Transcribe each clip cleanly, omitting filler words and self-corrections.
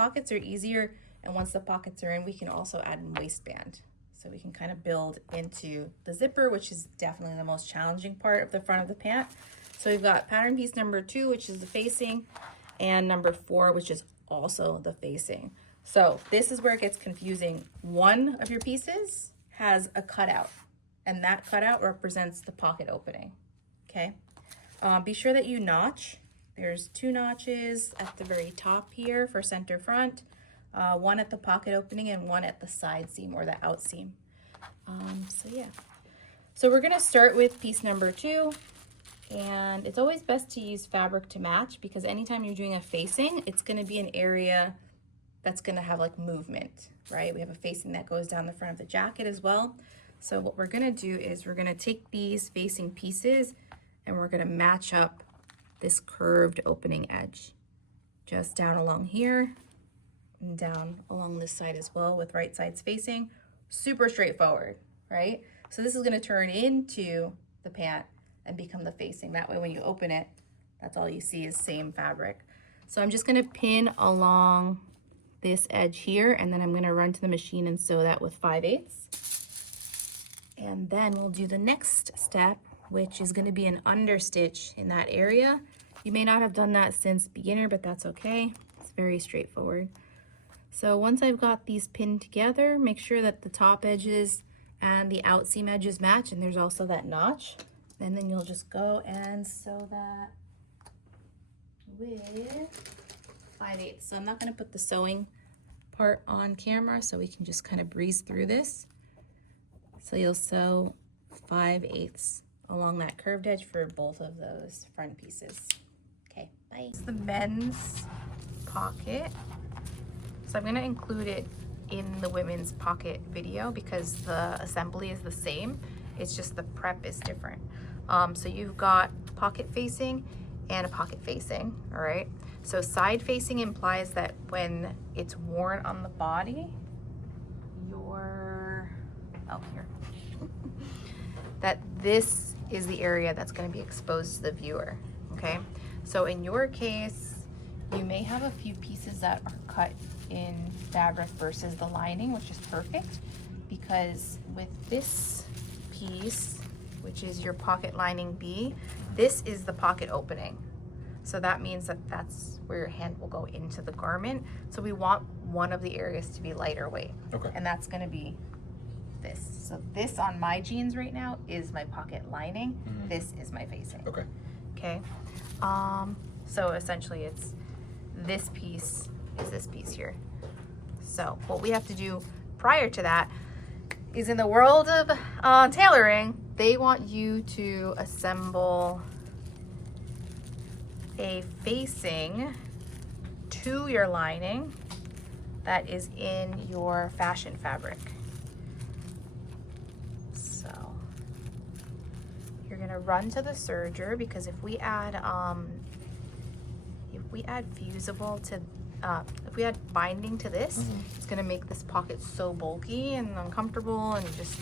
pockets are easier, and once the pockets are in, we can also add waistband. So we can kind of build into the zipper, which is definitely the most challenging part of the front of the pant. So we've got pattern piece number 2, which is the facing, and number 4, which is also the facing. So this is where it gets confusing. One of your pieces has a cutout, and that cutout represents the pocket opening, okay? Be sure that you notch. There's 2 notches at the very top here for center front, 1 at the pocket opening and 1 at the side seam or the out seam. So yeah. So we're gonna start with piece number 2, and it's always best to use fabric to match, because anytime you're doing a facing, it's gonna be an area that's gonna have like movement, right? We have a facing that goes down the front of the jacket as well. So what we're gonna do is we're gonna take these facing pieces and we're gonna match up this curved opening edge just down along here and down along this side as well, with right sides facing. Super straightforward, right? So this is gonna turn into the pant and become the facing. That way when you open it, that's all you see is same fabric. So I'm just gonna pin along this edge here, and then I'm gonna run to the machine and sew that with 5/8. And then we'll do the next step, which is gonna be an understitch in that area. You may not have done that since beginner, but that's okay. It's very straightforward. So once I've got these pinned together, make sure that the top edges and the out seam edges match, and there's also that notch. And then you'll just go and sew that with 5/8. So I'm not gonna put the sewing part on camera, so we can just kind of breeze through this. So you'll sew 5/8 along that curved edge for both of those front pieces. Okay, bye. It's the men's pocket. So I'm gonna include it in the women's pocket video because the assembly is the same. It's just the prep is different. So you've got pocket facing and a pocket facing, all right? So side facing implies that when it's worn on the body, that this is the area that's going to be exposed to the viewer, okay? So in your case, you may have a few pieces that are cut in fabric versus the lining, which is perfect, because with this piece, which is your pocket lining B, this is the pocket opening. So that means that that's where your hand will go into the garment. So we want one of the areas to be lighter weight. Okay. And that's gonna be this. So this on my jeans right now is my pocket lining. Mm-hmm. This is my facing. Okay. Okay. So essentially it's this piece is this piece here. So what we have to do prior to that is, in the world of tailoring, they want you to assemble a facing to your lining that is in your fashion fabric. So you're gonna run to the serger, because if we add fusible to if we add binding to this, it's gonna make this pocket so bulky and uncomfortable and just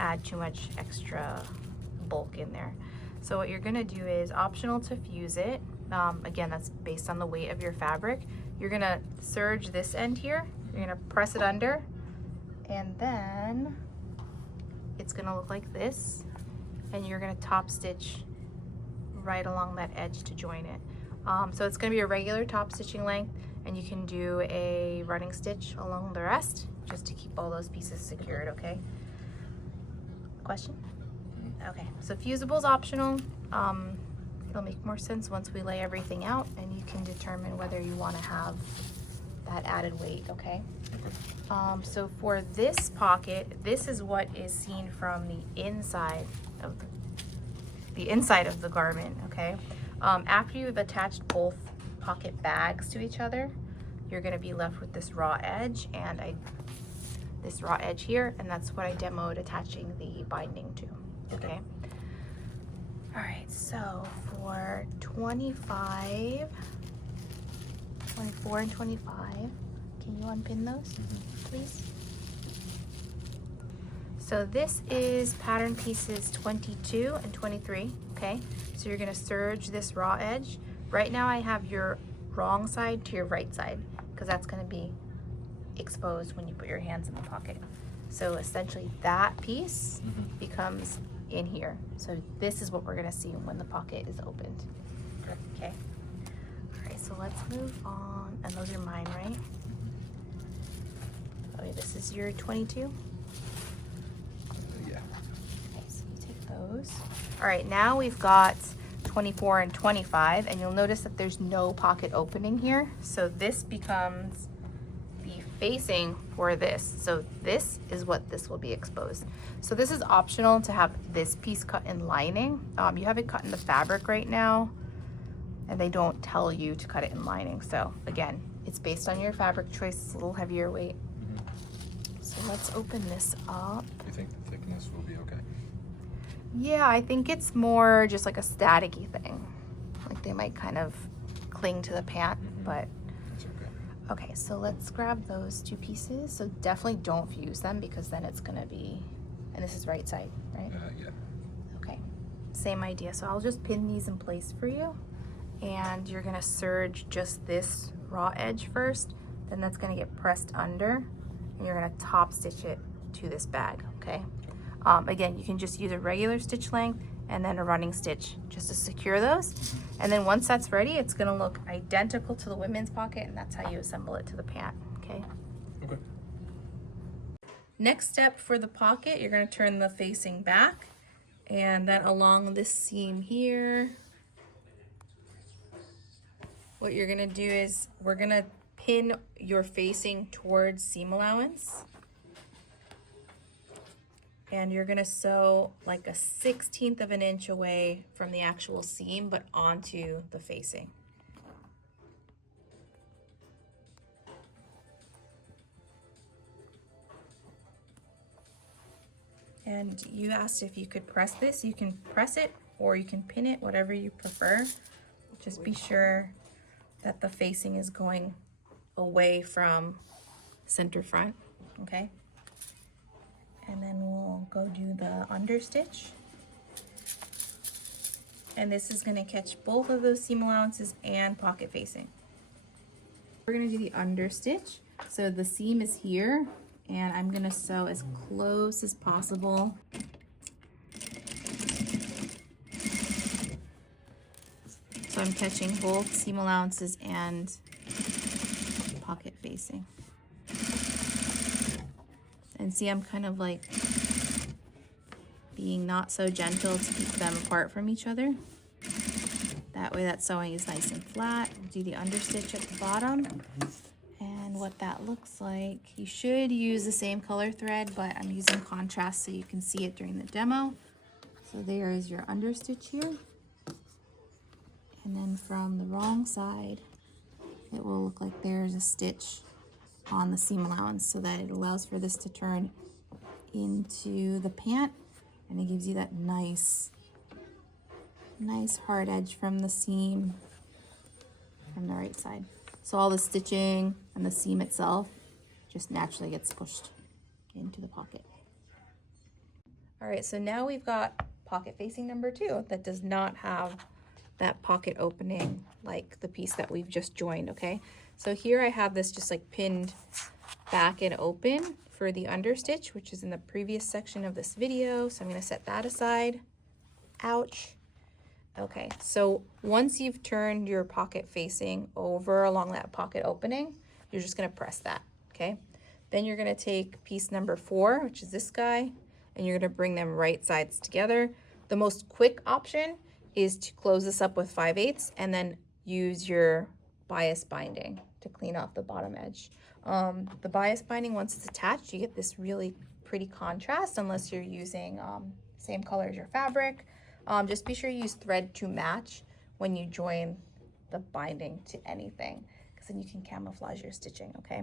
add too much extra bulk in there. So what you're gonna do is optional to fuse it. Again, that's based on the weight of your fabric. You're gonna serge this end here, you're gonna press it under, and then it's gonna look like this, and you're gonna top stitch right along that edge to join it. So it's gonna be a regular top stitching length, and you can do a running stitch along the rest just to keep all those pieces secured, okay? Question? Okay, so fusible is optional. It'll make more sense once we lay everything out, and you can determine whether you want to have that added weight, okay? So for this pocket, this is what is seen from the inside of the garment, okay? After you've attached both pocket bags to each other, you're going to be left with this raw edge, and this raw edge here, and that's what I demoed attaching the binding to. Okay. All right, so for 24 and 25, can you unpin those, please? So this is pattern pieces 22 and 23, okay? So you're gonna serge this raw edge. Right now I have your wrong side to your right side, because that's going to be exposed when you put your hands in the pocket. So essentially that piece becomes in here. So this is what we're going to see when the pocket is opened. Okay. All right, so let's move on. And those are mine, right? Okay, this is your 22? Yeah. Okay, so you take those. All right, now we've got 24 and 25, and you'll notice that there's no pocket opening here. So this becomes the facing for this. So this is what this will be exposed. So this is optional to have this piece cut in lining. You have it cut in the fabric right now, and they don't tell you to cut it in lining. So again, it's based on your fabric choice. It's a little heavier weight. So let's open this up. Do you think the thickness will be okay? Yeah, I think it's more just like a staticky thing. Like they might kind of cling to the pant, but That's okay. okay, so let's grab those two pieces. So definitely don't fuse them because then it's gonna be, and this is right side, right? Yeah. Okay, same idea. So I'll just pin these in place for you, and you're gonna serge just this raw edge first, then that's gonna get pressed under, and you're gonna top stitch it to this bag, okay? Again, you can just use a regular stitch length and then a running stitch just to secure those. And then once that's ready, it's gonna look identical to the women's pocket, and that's how you assemble it to the pant, okay? Okay. Next step for the pocket, you're gonna turn the facing back, and then along this seam here, what you're gonna do is we're gonna pin your facing towards seam allowance. And you're gonna sew like a 1/16 of an inch away from the actual seam, but onto the facing. And you asked if you could press this. You can press it or you can pin it, whatever you prefer. Just be sure that the facing is going away from center front, okay? And then we'll go do the understitch. And this is gonna catch both of those seam allowances and pocket facing. We're gonna do the understitch. So the seam is here, and I'm gonna sew as close as possible. So I'm catching both seam allowances and pocket facing. And see, I'm kind of like being not so gentle to keep them apart from each other. That way that sewing is nice and flat. Do the understitch at the bottom. And what that looks like, you should use the same color thread, but I'm using contrast so you can see it during the demo. So there is your understitch here. And then from the wrong side, it will look like there's a stitch on the seam allowance so that it allows for this to turn into the pant, and it gives you that nice hard edge from the seam from the right side. So all the stitching and the seam itself just naturally gets pushed into the pocket. All right, so now we've got pocket facing number 2 that does not have that pocket opening like the piece that we've just joined, okay? So here I have this just like pinned back and open for the understitch, which is in the previous section of this video. So I'm gonna set that aside. Ouch. Okay, so once you've turned your pocket facing over along that pocket opening, you're just gonna press that, okay? Then you're gonna take piece number 4, which is this guy, and you're gonna bring them right sides together. The most quick option is to close this up with 5/8 and then use your bias binding to clean off the bottom edge. The bias binding, once it's attached, you get this really pretty contrast unless you're using same color as your fabric. Just be sure you use thread to match when you join the binding to anything, because then you can camouflage your stitching, okay?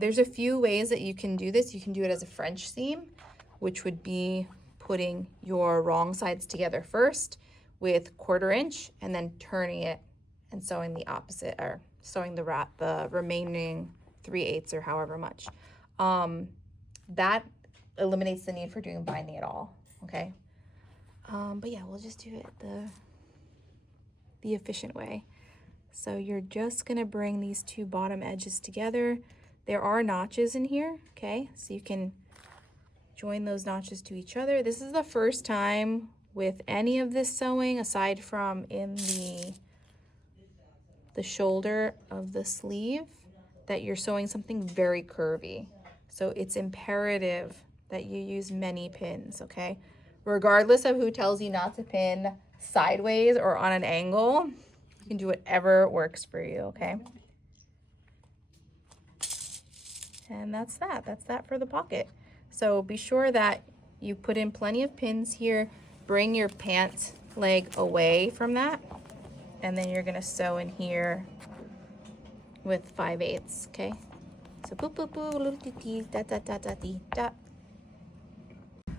There's a few ways that you can do this. You can do it as a French seam, which would be putting your wrong sides together first with 1/4 inch and then turning it and sewing the opposite, or sewing the remaining 3/8 or however much. That eliminates the need for doing binding at all, okay? But yeah, we'll just do it the efficient way. So you're just gonna bring these two bottom edges together. There are notches in here, okay? So you can join those notches to each other. This is the first time with any of this sewing, aside from in the shoulder of the sleeve, that you're sewing something very curvy. So it's imperative that you use many pins, okay? Regardless of who tells you not to pin sideways or on an angle, you can do whatever works for you, okay? And that's that for the pocket. So be sure that you put in plenty of pins here. Bring your pant leg away from that, and then you're gonna sew in here with 5/8, okay? So boop, boop, boop, little tee tee, da, da, da, da, dee, da.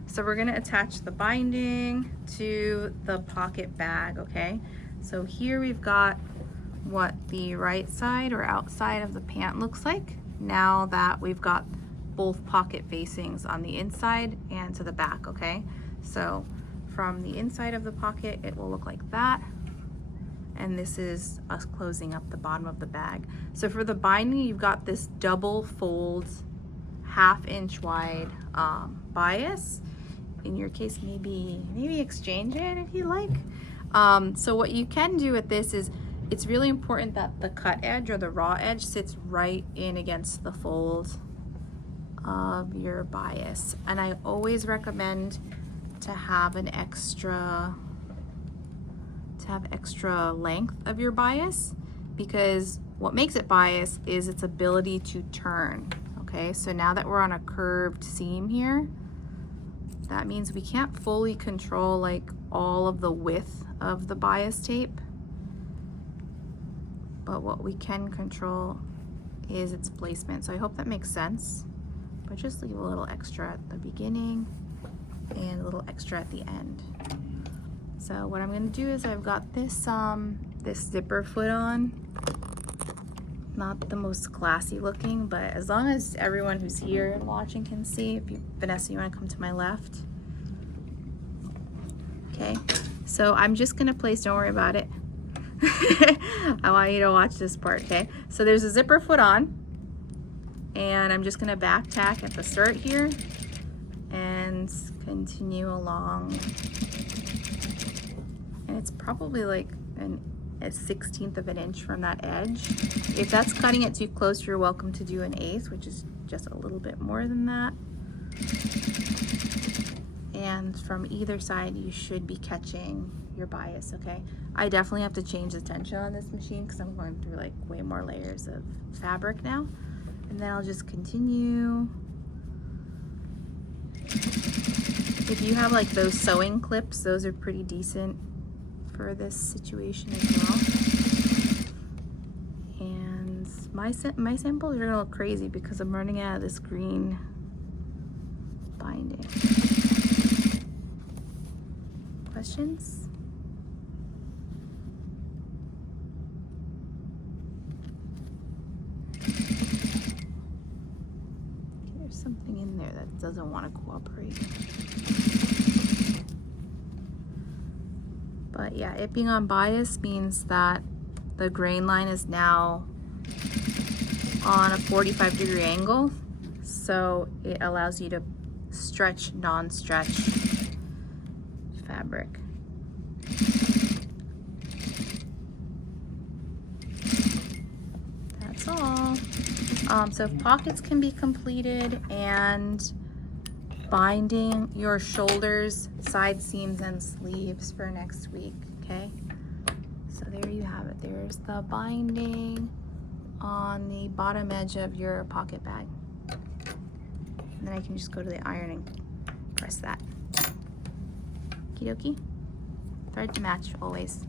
So we're gonna attach the binding to the pocket bag, okay? So here we've got what the right side or outside of the pant looks like now that we've got both pocket facings on the inside and to the back, okay? So from the inside of the pocket, it will look like that. And this is us closing up the bottom of the bag. So for the binding, you've got this double fold, 1/2 inch wide bias. In your case, maybe exchange it if you like. So what you can do with this is, it's really important that the cut edge or the raw edge sits right in against the fold of your bias. And I always recommend to have extra length of your bias, because what makes it bias is its ability to turn, okay? So now that we're on a curved seam here, that means we can't fully control like all of the width of the bias tape, but what we can control is its placement. So I hope that makes sense, but just leave a little extra at the beginning and a little extra at the end. So what I'm gonna do is, I've got this this zipper foot on. Not the most classy looking, but as long as everyone who's here and watching can see. If you, Vanessa, you wanna come to my left? Okay, so I'm just gonna place, don't worry about it. I want you to watch this part, okay? So there's a zipper foot on, and I'm just gonna back tack at the start here and continue along. And it's probably like a 1/16 of an inch from that edge. If that's cutting it too close, you're welcome to do 1/8, which is just a little bit more than that. And from either side, you should be catching your bias, okay? I definitely have to change the tension on this machine because I'm going through like way more layers of fabric now. And then I'll just continue. If you have like those sewing clips, those are pretty decent for this situation as well. And my samples are gonna look crazy because I'm running out of this green binding. Questions? There's something in there that doesn't want to cooperate. But yeah, it being on bias means that the grain line is now on a 45-degree angle, so it allows you to stretch non-stretch fabric. That's all. So pockets can be completed, and binding your shoulders, side seams, and sleeves for next week, okay? So there you have it. There's the binding on the bottom edge of your pocket bag. And then I can just go to the iron and press that. Okie dokie. Thread to match always.